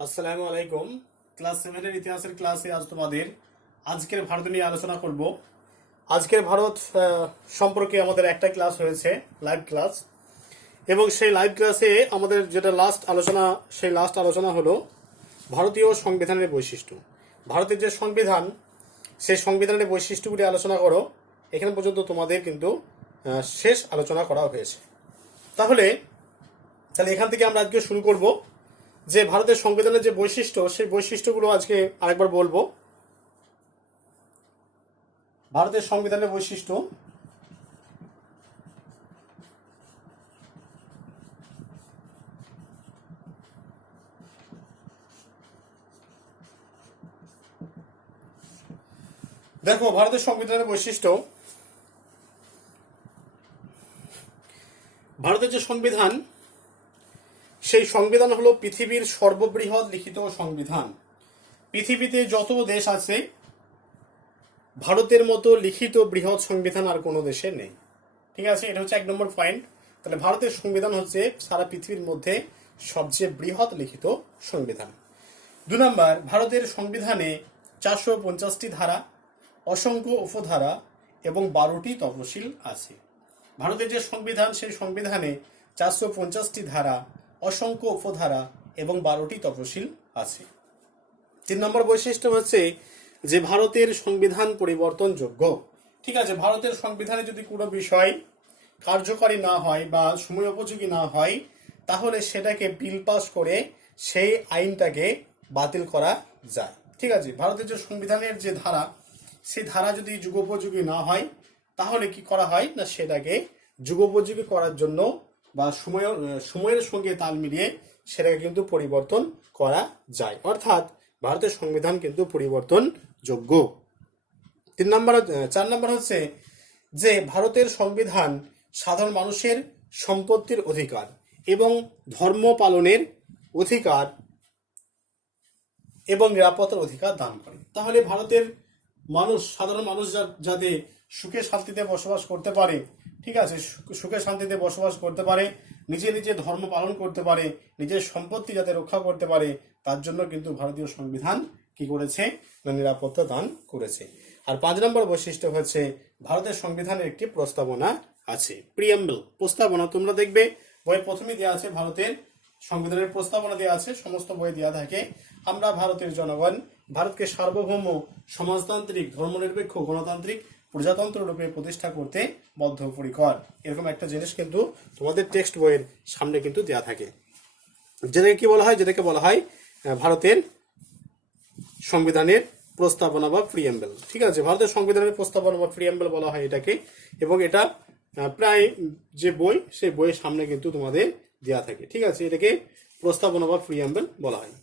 আসসালামু আলাইকুম। ক্লাস 7 এর ইতিহাসের ক্লাসে আজ তোমাদের আজকের ভারত নিয়ে আলোচনা করব। আজকের ভারত সম্পর্কে আমাদের একটা ক্লাস হয়েছে, লাইভ ক্লাস, এবং সেই লাইভ ক্লাসে আমাদের যেটা লাস্ট আলোচনা হলো ভারতীয় সংবিধানের বৈশিষ্ট্য। ভারতের যে সংবিধান, সেই সংবিধানের বৈশিষ্ট্যগুলি আলোচনা করো। এখানে পর্যন্ত তোমাদের কিন্তু শেষ আলোচনা করা হয়েছে। তাহলে এখান থেকে আমরা আজকে শুরু করব যে ভারতের সংবিধানের যে বৈশিষ্ট্য, সেই বৈশিষ্ট্যগুলো আজকে আরেকবার বলবো। ভারতের সংবিধানের বৈশিষ্ট্য। দেখো, ভারতের সংবিধানের বৈশিষ্ট্য, ভারতের যে সংবিধান, সেই সংবিধান হলো পৃথিবীর সর্ববৃহৎ লিখিত সংবিধান। পৃথিবীতে যত দেশ আছে, ভারতের মতো লিখিত বৃহৎ সংবিধান আর কোনো দেশে নেই। ঠিক আছে, এটা হচ্ছে 1 নম্বর পয়েন্ট। তাহলে ভারতের সংবিধান হচ্ছে সারা পৃথিবীর মধ্যে সবচেয়ে বৃহৎ লিখিত সংবিধান। 2 নম্বর, ভারতের সংবিধানে 450টি ধারা, অসংখ্য উপধারা এবং 12টি তফসিল আছে। ভারতের যে সংবিধান, সেই সংবিধানে 450টি ধারা, অসংখ্য উপধারা এবং 12টি তফসিল আছে। 3 নম্বর বৈশিষ্ট্য হচ্ছে যে ভারতের সংবিধান পরিবর্তনযোগ্য। ঠিক আছে, ভারতের সংবিধানে যদি কোনো বিষয় কার্যকরী না হয় বা সময় উপযোগী না হয়, তাহলে সেটাকে বিল পাস করে সেই আইনটাকে বাতিল করা যায়। ঠিক আছে, ভারতের যে সংবিধানের যে ধারা, সেই ধারা যদি যুগোপযোগী না হয়, তাহলে কি করা হয় না, সেটাকে যুগোপযোগী করার জন্য বা সময়ের সঙ্গে তাল মিলিয়ে সেটাকে কিন্তু পরিবর্তন করা যায়। অর্থাৎ ভারতের সংবিধান কিন্তু পরিবর্তনযোগ্য। 4 নম্বর হচ্ছে যে ভারতের সংবিধান সাধারণ মানুষের সম্পত্তির অধিকার এবং ধর্ম পালনের অধিকার এবং নিরাপত্তার অধিকার দান করে। তাহলে ভারতের সাধারণ মানুষ যাতে সুখে শান্তিতে বসবাস করতে পারে, ঠিক আছে, সুখে শান্তিতে বসবাস করতে পারে, নিজে ধর্ম পালন করতে পারে, নিজের সম্পত্তি যাতে রক্ষা করতে পারে, তার জন্য কিন্তু ভারতীয় সংবিধান কি করেছে না, নিরাপত্তা দান করেছে। আর 5 নম্বর বৈশিষ্ট্য হচ্ছে ভারতের সংবিধানের একটি প্রস্তাবনা আছে, প্রিয়াম্বল। প্রস্তাবনা তোমরা দেখবে বইয়ের প্রথমেই দেওয়া আছে, ভারতের সংবিধানের প্রস্তাবনা দেওয়া আছে, সমস্ত বই দেওয়া থাকে। আমরা ভারতের জনগণ ভারতকে সার্বভৌম, সমাজতান্ত্রিক, ধর্মনিরপেক্ষ, গণতান্ত্রিক প্রজাতন্ত্র রূপে প্রতিষ্ঠা করতে বদ্ধপরিকর। এরকম একটা জিনিস কিন্তু তোমাদের টেক্সট বইয়ের সামনে কিন্তু দেওয়া থাকে, যেটাকে বলা হয় ভারতের সংবিধানের প্রস্তাবনা বা প্রিয়াম্বল। ঠিক আছে, ভারতের সংবিধানের প্রস্তাবনা বা প্রিয়াম্বল বলা হয় এটাকে। এবং এটা প্রায় যে বই, সেই বইয়ের সামনে কিন্তু তোমাদের দেওয়া থাকে। ঠিক আছে, এটাকে প্রস্তাবনা বা প্রিয়াম্বল বলা হয়।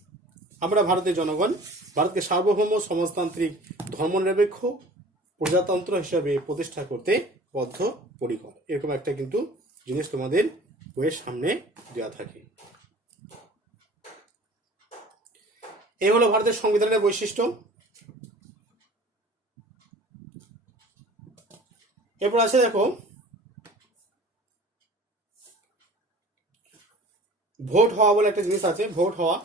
আমরা ভারতের জনগণ ভারতকে সার্বভৌম, সমাজতান্ত্রিক, ধর্মনিরপেক্ষ প্রজাতন্ত্র হিসেবে প্রতিষ্ঠা করতে বদ্ধপরিকর। এরকম একটা কিন্তু জিনিস তোমাদের বইয়ের সামনে দেওয়া থাকে। এই হলো ভারতের সংবিধানের বৈশিষ্ট্য। এরপর আছে, দেখো, ভোট হওয়া বলে একটা জিনিস আছে, ভোট হওয়া।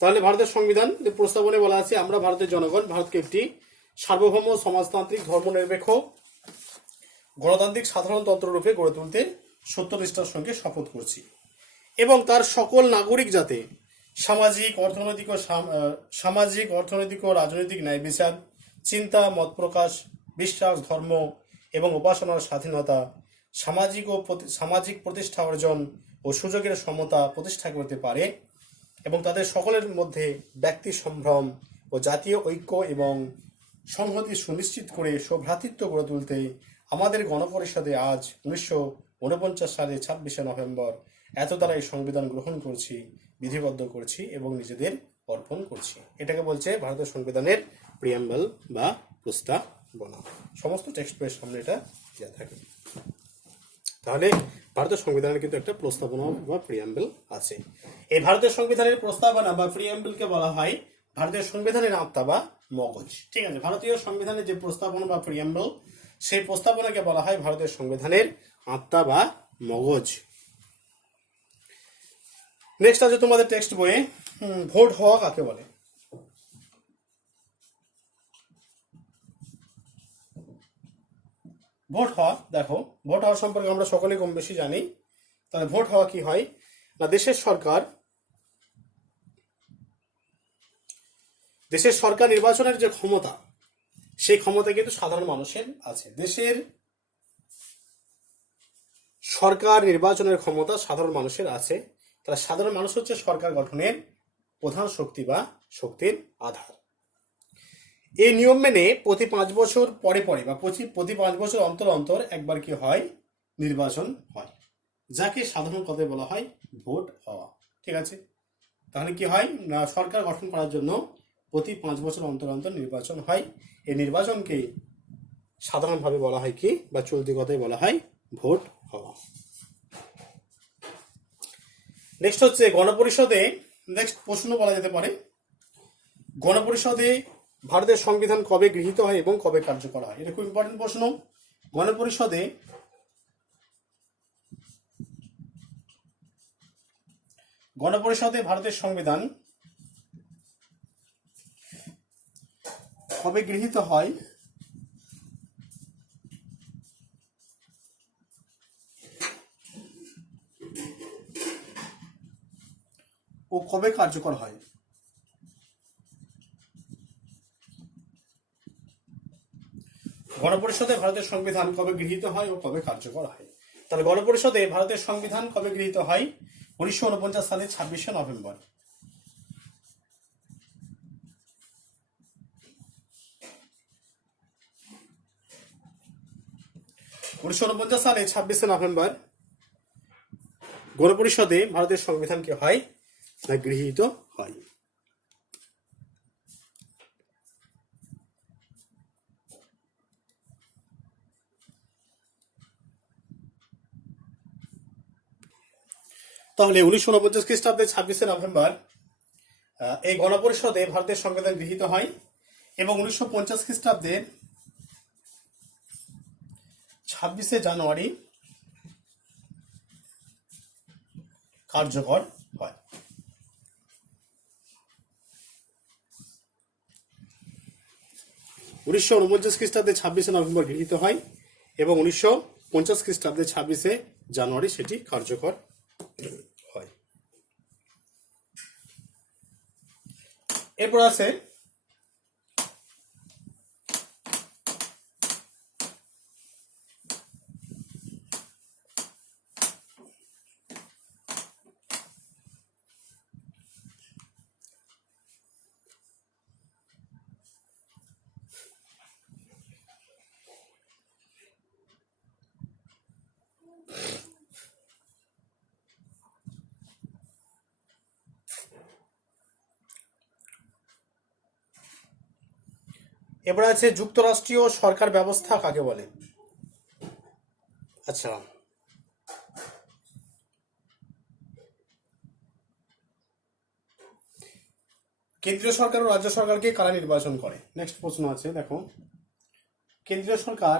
তাহলে ভারতের সংবিধান প্রস্তাবনায় বলা আছে, আমরা ভারতের জনগণ ভারতকে একটি সার্বভৌম, সমাজতান্ত্রিক, ধর্মনিরপেক্ষ, গণতান্ত্রিক সাধারণতন্ত্র রূপে গড়ে তুলতে সত্যনিষ্ঠার সঙ্গে শপথ করছি এবং তার সকল নাগরিক যাতে সামাজিক, অর্থনৈতিক ও রাজনৈতিক ন্যায় বিচার, চিন্তা, মত প্রকাশ, বিশ্বাস, ধর্ম এবং উপাসনার স্বাধীনতা, সামাজিক প্রতিষ্ঠা অর্জন ও সুযোগের সমতা প্রতিষ্ঠা করতে পারে এবং তাদের সকলের মধ্যে ব্যক্তি সম্ভ্রম ও জাতীয় ঐক্য এবং সংহতি সুনিশ্চিত করে সৌভ্রাতৃত্ব গড়ে তুলতে আমাদের গণপরিষদে আজ 1949 সালে 26শে নভেম্বর এত দ্বারা এই সংবিধান গ্রহণ করছি, বিধিবদ্ধ করছি এবং নিজেদের অর্পণ করছি। এটাকে বলছে ভারতের সংবিধানের প্রিয়াম্বল বা প্রস্তাবনা। সমস্ত টেক্সট বইয়ের সামনে এটা দেওয়া থাকে। তাহলে ভারতের সংবিধানের কিন্তু একটা প্রস্তাবনা বা প্রিয়াম্বল আছে। এই ভারতের সংবিধানের প্রস্তাবনা বা প্রিয়াম্বলকে বলা হয় ভারতীয় সংবিধানের আত্মা বা মগজ। ঠিক আছে, ভারতীয় সংবিধানের যে প্রস্তাবনা বা প্রিয়াম্বল, সেই প্রস্তাবনাকে বলা হয় ভারতের সংবিধানের আত্মা বা মগজ। নেক্সট আছে তোমাদের টেক্সট বইয়ে ভোট হওয়া কাকে বলে। ভোট হওয়া, দেখো ভোট হওয়া সম্পর্কে আমরা সকলে কম বেশি জানি। তাহলে ভোট হওয়া কি হয় না, দেশের সরকার নির্বাচনের যে ক্ষমতা, সেই ক্ষমতা কিন্তু সাধারণ মানুষের আছে। দেশের সরকার নির্বাচনের ক্ষমতা সাধারণ মানুষের আছে। তাহলে সাধারণ মানুষ হচ্ছে সরকার গঠনের প্রধান শক্তি বা শক্তির আধার। এই নিয়ম মেনে প্রতি 5 বছর পরে পরে বা প্রতি 5 বছর অন্তর অন্তর একবার কি হয়, নির্বাচন হয়, যাকে সাধারণ কথায় বলা হয় ভোট হওয়া। ঠিক আছে, তাহলে কি হয় না, সরকার গঠন করার জন্য প্রতি 5 বছর অন্তর অন্তর নির্বাচন হয়। এই নির্বাচনকে সাধারণভাবে বলা হয় কি, বা চলতি কথায় বলা হয় ভোট হওয়া। নেক্সট হচ্ছে গণপরিষদে। নেক্সট প্রশ্ন বলা যেতে পারে, গণপরিষদে ভারতের সংবিধান কবে গৃহীত হয় এবং কবে কার্যকর হয়। এটা খুব ইম্পর্টেন্ট প্রশ্ন। গণপরিষদে ভারতের সংবিধান কবে গৃহীত হয় ও কবে কার্যকর হয়। গণপরিষদে ভারতের সংবিধান কবে গৃহীত হয় ও কবে কার্যকর হয়। তাহলে গণপরিষদে ভারতের সংবিধান কবে গৃহীত হয়, 1949 সালের 26শে নভেম্বর। 1949 সালে 26শে নভেম্বর গণপরিষদে ভারতের সংবিধান কি হয় না, গৃহীত হয়। তাহলে 1949 খ্রিস্টাব্দে 26শে নভেম্বর এই গণপরিষদে ভারতের সংবিধান গৃহীত হয় এবং 1950 খ্রিস্টাব্দের 26শে জানুয়ারি কার্যকর হয়। উনিশশো 49 খ্রিস্টাব্দে 26শে নভেম্বর গৃহীত হয় এবং 1950 খ্রিস্টাব্দে 26শে জানুয়ারি সেটি কার্যকর হয়। এরপর আছে যুক্তরাষ্ট্রীয় সরকার ব্যবস্থা কাকে বলে। আচ্ছা, কেন্দ্রীয় সরকার ও রাজ্য সরকারকে কারা নির্বাচন করে। নেক্সট প্রশ্ন আছে, দেখো কেন্দ্রীয় সরকার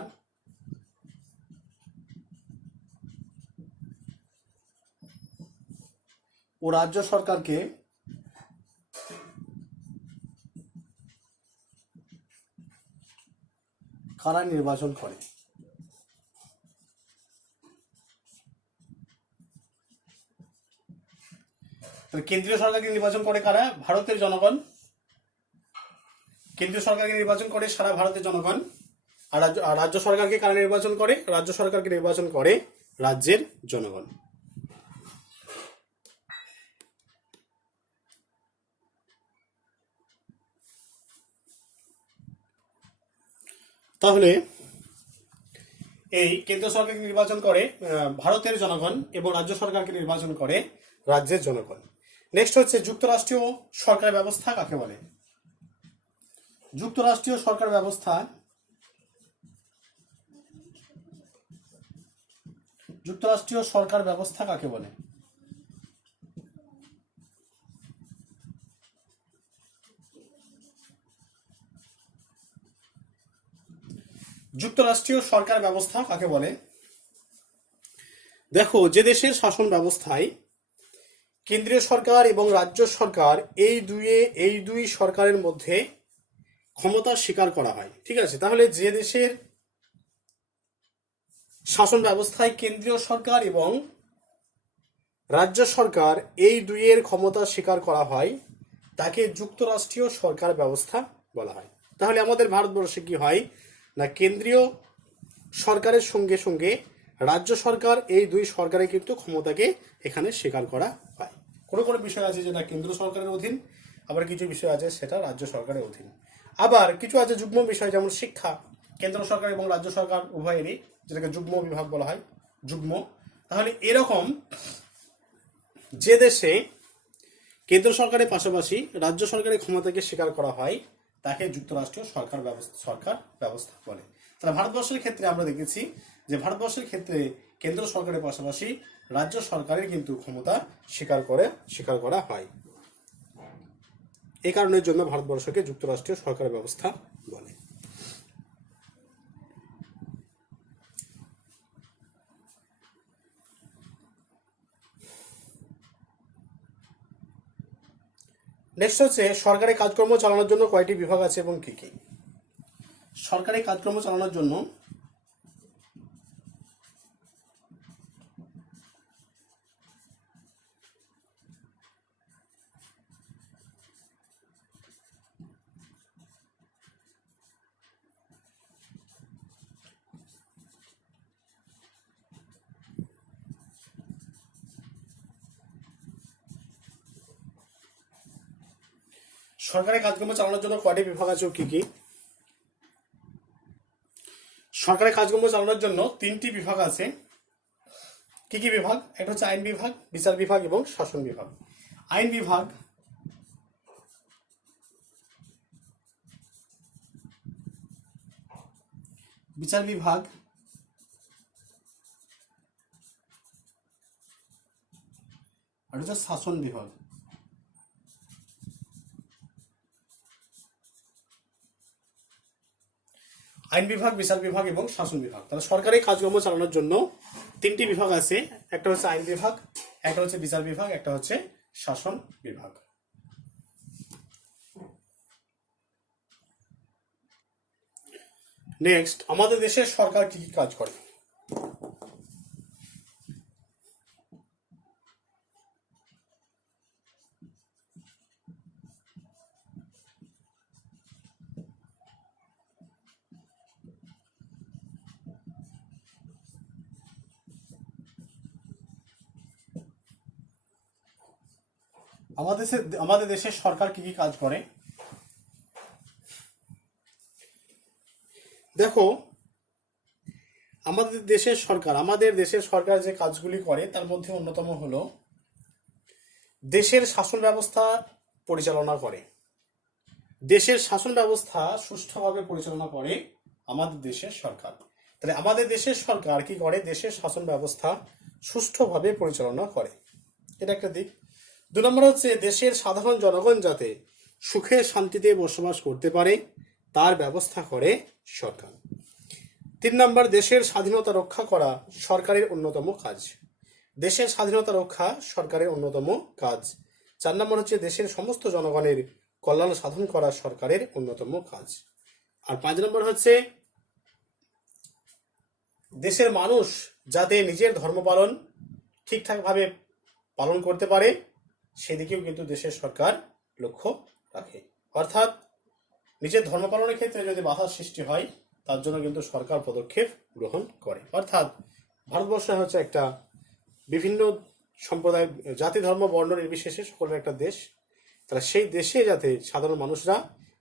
ও রাজ্য সরকারকে কারা নির্বাচন করে। কেন্দ্রীয় সরকারকে নির্বাচন করে কারা, ভারতের জনগণ। কেন্দ্রীয় সরকারকে নির্বাচন করে সারা ভারতের জনগণ। আর রাজ্য সরকারকে কারা নির্বাচন করে, রাজ্য সরকারকে নির্বাচন করে রাজ্যের জনগণ। তাহলে এই কেন্দ্রীয় সরকারকে নির্বাচন করে ভারতের জনগণ এবং রাজ্য সরকারকে নির্বাচন করে রাজ্যের জনগণ। নেক্সট হচ্ছে যুক্তরাষ্ট্রীয় সরকার ব্যবস্থা কাকে বলে। যুক্তরাষ্ট্রীয় সরকার ব্যবস্থা কাকে বলে। যুক্তরাষ্ট্রীয় সরকার ব্যবস্থা কাকে বলে। দেখো, যে দেশের শাসন ব্যবস্থায় কেন্দ্রীয় সরকার এবং রাজ্য সরকার এই দুই সরকারের মধ্যে ক্ষমতা স্বীকার করা হয়। ঠিক আছে, তাহলে যে দেশের শাসন ব্যবস্থায় কেন্দ্রীয় সরকার এবং রাজ্য সরকার এই দুইয়ের ক্ষমতা স্বীকার করা হয় তাকে যুক্তরাষ্ট্রীয় সরকার ব্যবস্থা বলা হয়। তাহলে আমাদের ভারতবর্ষে কি হয় না, কেন্দ্রীয় সরকারের সঙ্গে সঙ্গে রাজ্য সরকার এই দুই সরকারের কিন্তু ক্ষমতাকে এখানে স্বীকার করা হয়। কোনো কোনো বিষয় আছে যেটা কেন্দ্র সরকারের অধীন, আবার কিছু বিষয় আছে সেটা রাজ্য সরকারের অধীন। আবার কিছু আছে যুগ্ম বিষয়, যেমন শিক্ষা কেন্দ্র সরকার এবং রাজ্য সরকার উভয়েরই, যেটাকে যুগ্ম বিভাগ বলা হয়, যুগ্ম। তাহলে এরকম যে দেশে কেন্দ্র সরকারের পাশাপাশি রাজ্য সরকারের ক্ষমতাকে স্বীকার করা হয় তাকে যুক্তরাষ্ট্রীয় সরকার ব্যবস্থা বলে। তাহলে ভারতবর্ষের ক্ষেত্রে আমরা দেখেছি যে ভারতবর্ষের ক্ষেত্রে কেন্দ্র সরকারের পাশাপাশি রাজ্য সরকারের কিন্তু ক্ষমতা স্বীকার করা হয়। এই কারণের জন্য ভারতবর্ষকে যুক্তরাষ্ট্রীয় সরকার ব্যবস্থা বলে। নেক্সট হচ্ছে সরকারি কাজকর্ম চালানোর জন্য কয়টি বিভাগ আছে এবং কি কি। সরকারি কাজকর্ম চালানোর জন্য সরকারি কাজকর্ম চালানোর জন্য কয়টি বিভাগ আছে ও কি কি। সরকারি কাজকর্ম চালানোর জন্য 3টি বিভাগ আছে। কি কি বিভাগ? একটা হচ্ছে আইন বিভাগ, বিচার বিভাগ এবং শাসন বিভাগ। আইন বিভাগ বিচার বিভাগ আর হচ্ছে শাসন বিভাগ। আইন বিভাগ, বিচার বিভাগ এবং শাসন বিভাগ। তাহলে সরকারি কাজকর্ম চালানোর জন্য 3টি বিভাগ আছে। একটা হচ্ছে আইন বিভাগ, একটা হচ্ছে বিচার বিভাগ, একটা হচ্ছে শাসন বিভাগ। নেক্সট, আমাদের দেশের সরকার কি কি কাজ করে। আমাদের দেশের সরকার কি কি কাজ করে দেখো। আমাদের দেশের সরকার যে কাজগুলি করে তার মধ্যে অন্যতম হলো দেশের শাসন ব্যবস্থা পরিচালনা করে। দেশের শাসন ব্যবস্থা সুষ্ঠুভাবে পরিচালনা করে আমাদের দেশের সরকার। তাহলে আমাদের দেশের সরকার কি করে? দেশের শাসন ব্যবস্থা সুষ্ঠুভাবে পরিচালনা করে, এটা একটা দিক। 2 নম্বর হচ্ছে দেশের সাধারণ জনগণ যাতে সুখে শান্তিতে বসবাস করতে পারে তার ব্যবস্থা করে সরকার। 3 নম্বর, দেশের স্বাধীনতা রক্ষা করা সরকারের অন্যতম কাজ। দেশের স্বাধীনতা রক্ষা সরকারের অন্যতম কাজ। 4 নম্বর হচ্ছে দেশের সমস্ত জনগণের কল্যাণ সাধন করা সরকারের অন্যতম কাজ। আর 5 নম্বর হচ্ছে দেশের মানুষ যাতে নিজের ধর্ম পালন ঠিকঠাকভাবে পালন করতে পারে সেদিকেও কিন্তু দেশের সরকার লক্ষ্য রাখে। অর্থাৎ নিজের ধর্ম পালনের ক্ষেত্রে যদি বাধার সৃষ্টি হয় তার জন্য কিন্তু সরকার পদক্ষেপ গ্রহণ করে। অর্থাৎ ভারতবর্ষ হচ্ছে একটা বিভিন্ন সম্প্রদায়, জাতি, ধর্ম, বর্ণ নির্বিশেষে সকলের একটা দেশ। তাহলে সেই দেশে যাতে সাধারণ মানুষরা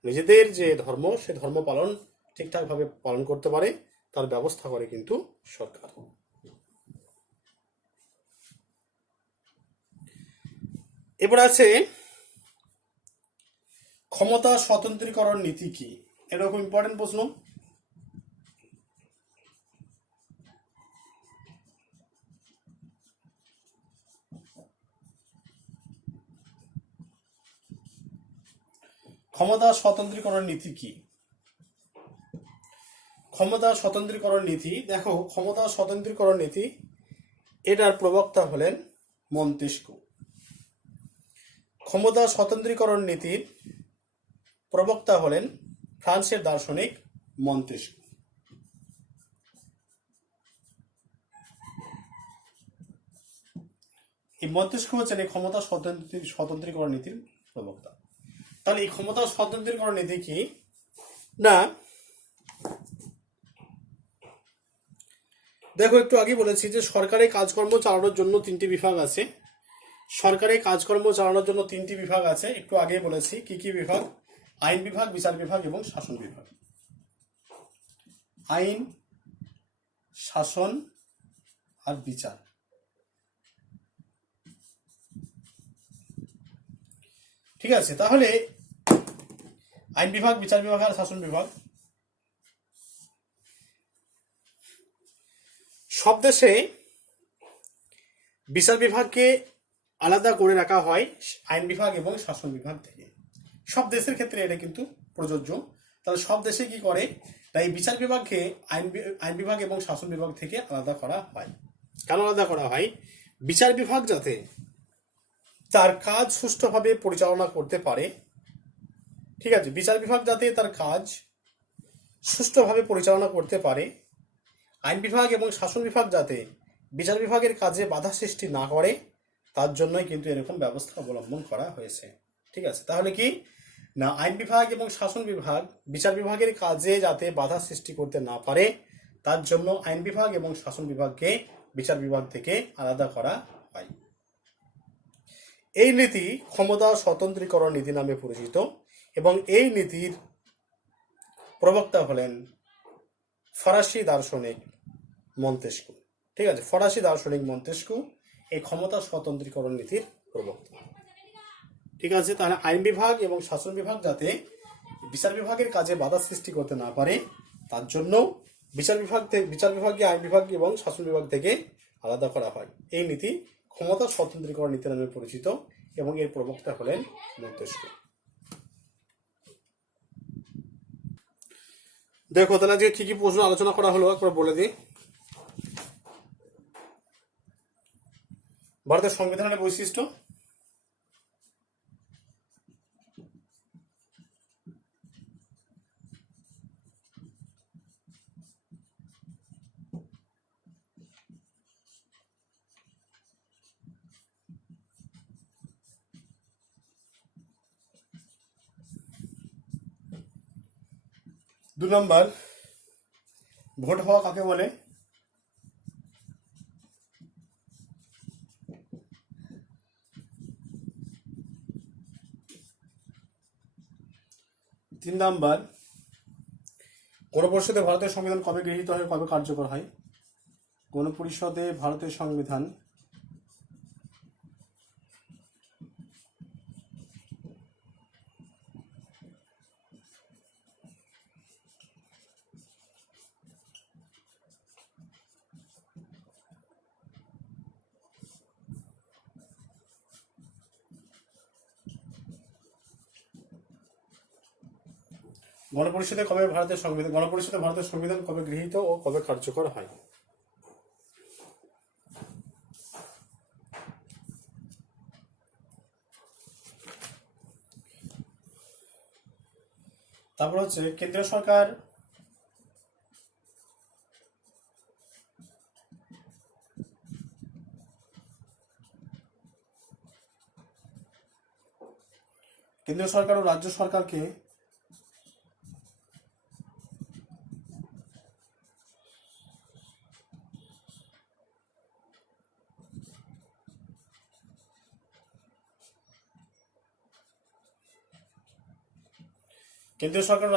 নিজেদের যে ধর্ম সে ধর্ম পালন ঠিকঠাকভাবে পালন করতে পারে তার ব্যবস্থা করে কিন্তু সরকার। এবার আছে ক্ষমতা স্বতন্ত্রীকরণ নীতি কি। এরকম ইম্পর্টেন্ট প্রশ্ন। ক্ষমতা স্বতন্ত্রীকরণ নীতি কি? ক্ষমতা স্বতন্ত্রীকরণ নীতি, দেখো ক্ষমতা স্বতন্ত্রীকরণ নীতি এটার প্রবক্তা হলেন মন্তেস্কু। ক্ষমতা স্বতন্ত্রীকরণ নীতির প্রবক্তা হলেন ফ্রান্সের দার্শনিক মন্তেস্কু। এই মন্তেস্কু হচ্ছেন এই ক্ষমতা স্বতন্ত্রীকরণ নীতির প্রবক্তা। তাহলে এই ক্ষমতা স্বতন্ত্রীকরণ নীতি কি না, দেখো একটু আগে বলেছি যে সরকারি কাজকর্ম চালানোর জন্য তিনটি বিভাগ আছে। সরকারি কাজকর্ম চালানোর জন্য তিনটি বিভাগ আছে, একটু আগে বলেছি কি কি বিভাগ: আইন বিভাগ, বিচার বিভাগ এবং শাসন বিভাগ। আইন, শাসন আর বিচার। ঠিক আছে, তাহলে আইন বিভাগ, বিচার বিভাগ আর শাসন বিভাগ। সব দেশে বিচার বিভাগকে আলাদা করে রাখা হয় আইন বিভাগ এবং শাসন বিভাগ থেকে। সব দেশের ক্ষেত্রে এটা কিন্তু প্রযোজ্য। তাহলে সব দেশে কি করে, তাই বিচার বিভাগকে আইন বিভাগ এবং শাসন বিভাগ থেকে আলাদা করা হয়। কেন আলাদা করা হয়? বিচার বিভাগ যাতে তার কাজ সুষ্ঠুভাবে পরিচালনা করতে পারে। ঠিক আছে, বিচার বিভাগ যাতে তার কাজ সুষ্ঠুভাবে পরিচালনা করতে পারে, আইন বিভাগ এবং শাসন বিভাগ যাতে বিচার বিভাগের কাজে বাধা সৃষ্টি না করে, তার জন্যই কিন্তু এরকম ব্যবস্থা অবলম্বন করা হয়েছে। ঠিক আছে, তাহলে কি না, আইন বিভাগ এবং শাসন বিভাগ বিচার বিভাগের কাজে যাতে বাধা সৃষ্টি করতে না পারে, তার জন্য আইন বিভাগ এবং শাসন বিভাগকে বিচার বিভাগ থেকে আলাদা করা হয়। এই নীতি ক্ষমতা স্বতন্ত্রীকরণ নীতি নামে পরিচিত এবং এই নীতির প্রবক্তা হলেন ফরাসি দার্শনিক মন্তেস্কু। ঠিক আছে, ফরাসি দার্শনিক মন্তেস্কু এই ক্ষমতা স্বতন্ত্রীকরণ নীতির প্রবক্তা। ঠিক আছে, তাহলে আইন বিভাগ এবং শাসন বিভাগ যাতে বিচার বিভাগের কাজে বাধা সৃষ্টি করতে না পারে, তার জন্য বিচার বিভাগকে আইন বিভাগ এবং শাসন বিভাগ থেকে আলাদা করা হয়। এই নীতি ক্ষমতা স্বতন্ত্রীকরণ নীতি নামে পরিচিত এবং এর প্রবক্তা হলেন মন্তেস্কু। দেখো তাহলে আজকে কি কি প্রশ্ন আলোচনা করা হলো একবার বলে দিই। ভারতের সংবিধানের বৈশিষ্ট্য, দু নম্বর ভোট হওয়া কাকে বলে, তিন নম্বর গণপরিষদে ভারতের সংবিধান কবে গৃহীত হয়, কবে কার্যকর হয়? গণপরিষদে ভারতের সংবিধান গণপরিষদে ভারতের সংবিধান কবে গৃহীত ও কবে কার্যকর হয়? তারপর হচ্ছে কেন্দ্রীয় সরকার ও রাজ্য সরকারকে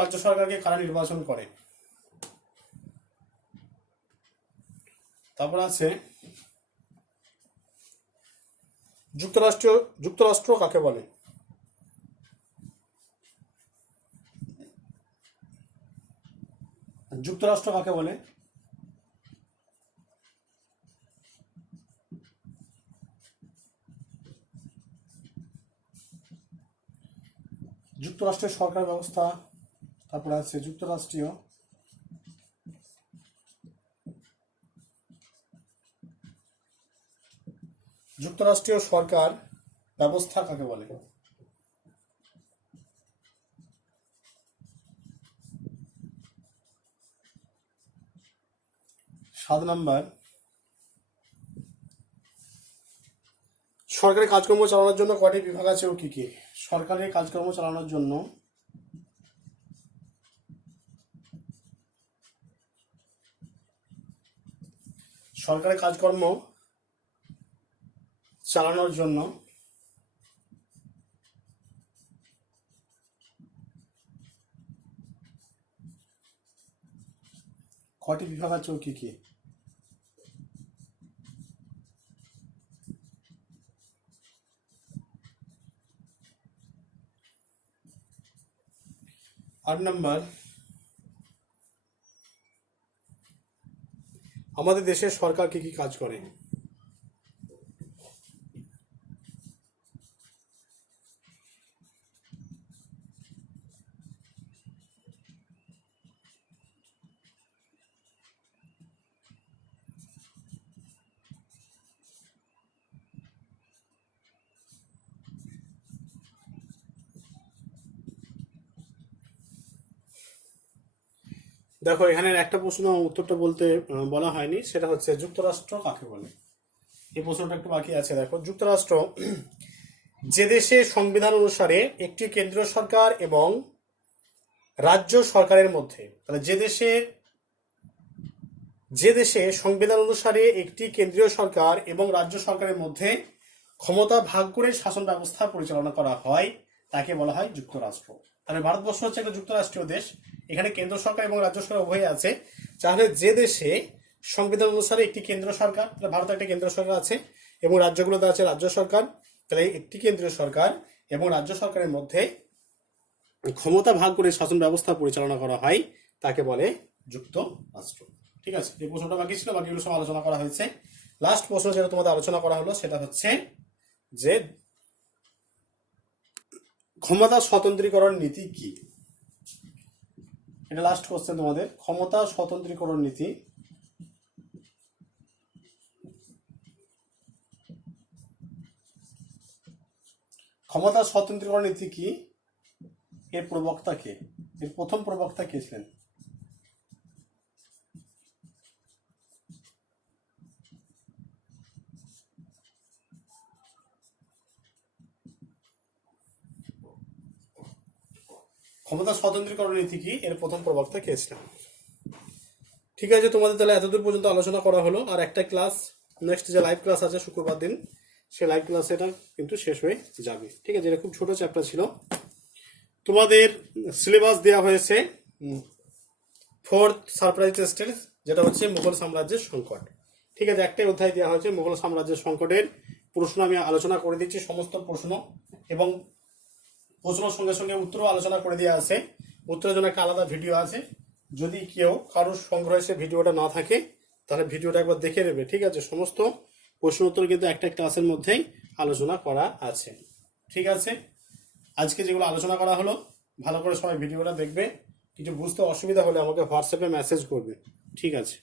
রাজ্য সরকারকে কারা নির্বাচন করে? তারপর আছে যুক্তরাষ্ট্র কাকে বলে? যুক্তরাষ্ট্র কাকে বলে? যুক্তরাষ্ট্রের সরকার ব্যবস্থা। তারপরে আছে যুক্তরাষ্ট্রীয় সরকার ব্যবস্থা কাকে বলে? 7 নম্বর, সরকারি কাজকর্ম চালানোর জন্য কয়টি বিভাগ আছে ও কি কি? সরকারি কাজকর্ম চালানোর জন্য সরকারি কাজকর্ম চালানোর জন্য কয়টি বিভাগ আছে ও কি কি? 8 নম্বর, আমাদের দেশের সরকার কি কি কাজ করে? দেখো, এখানে একটা প্রশ্ন উত্তরটা বলতে বলা হয়নি, সেটা হচ্ছে যুক্তরাষ্ট্র কাকে বলে। এই প্রশ্নটা একটু বাকি আছে। দেখো, যুক্তরাষ্ট্র যে দেশে সংবিধান অনুসারে একটি কেন্দ্রীয় সরকার এবং রাজ্য সরকারের মধ্যে, তাহলে যে দেশে সংবিধান অনুসারে একটি কেন্দ্রীয় সরকার এবং রাজ্য সরকারের মধ্যে ক্ষমতা ভাগ করে শাসন ব্যবস্থা পরিচালনা করা হয় তাকে বলা হয় যুক্তরাষ্ট্র। তাহলে ভারতবর্ষ হচ্ছে একটা যুক্তরাষ্ট্রীয় দেশ, এখানে কেন্দ্র সরকার এবং রাজ্য সরকার উভয় আছে। তাহলে যে দেশে সংবিধান অনুসারে একটি কেন্দ্র সরকার, তাহলে ভারতে একটা কেন্দ্র সরকার আছে এবং রাজ্যগুলোতে আছে রাজ্য সরকার, তাহলে একটি কেন্দ্রীয় সরকার এবং রাজ্য সরকারের মধ্যে ক্ষমতা ভাগ করে শাসন ব্যবস্থা পরিচালনা করা হয় তাকে বলে যুক্তরাষ্ট্র। ঠিক আছে, এই প্রশ্নটা বাকি ছিল, বাকিগুলো সব আলোচনা করা হয়েছে। লাস্ট প্রশ্ন যেটা তোমাদের আলোচনা করা হলো সেটা হচ্ছে যে ক্ষমতা স্বতন্ত্রীকরণ নীতি কি? এটা লাস্ট কোশ্চেন তোমাদের, ক্ষমতা স্বতন্ত্রীকরণ নীতি ক্ষমতা স্বতন্ত্রীকরণ নীতি কি? এর প্রবক্তা কে? এর প্রথম প্রবক্তা কে ছিলেন? ক্ষমতা স্বতন্ত্রীকরণ নীতি কি? এর প্রথম প্রবক্তা কে ছিলেন? ঠিক আছে, তোমাদের তাহলে এতদূর পর্যন্ত আলোচনা করা হলো। আর একটা ক্লাস, নেক্সট যে লাইভ ক্লাস আছে শুক্রবার দিন, সেই লাইভ ক্লাস এটা কিন্তু শেষ হয়ে যাবে। ঠিক আছে, এটা খুব ছোট চ্যাপ্টার ছিল। তোমাদের সিলেবাস দেওয়া হয়েছে 4th সারপ্রাইজ টেস্টের, যেটা হচ্ছে মুঘল সাম্রাজ্যের সংকট। ঠিক আছে, একটাই অধ্যায় দেওয়া হয়েছে মুঘল সাম্রাজ্যের সংকটের প্রশ্ন আমি আলোচনা করে দিচ্ছি, সমস্ত প্রশ্ন, এবং প্রশ্নের সঙ্গে সঙ্গে উত্তরও আলোচনা করে দেওয়া আছে। উত্তরের জন্য একটা আলাদা ভিডিও আছে, যদি কেউ কারোর সংগ্রহে সে ভিডিওটা না থাকে তাহলে ভিডিওটা একবার দেখে নেবে। ঠিক আছে, সমস্ত প্রশ্ন উত্তর কিন্তু একটা ক্লাসের মধ্যেই আলোচনা করা আছে। ঠিক আছে, আজকে যেগুলো আলোচনা করা হলো ভালো করে সবাই ভিডিওটা দেখবে। কিছু বুঝতে অসুবিধা হলে আমাকে হোয়াটসঅ্যাপে মেসেজ করবে। ঠিক আছে।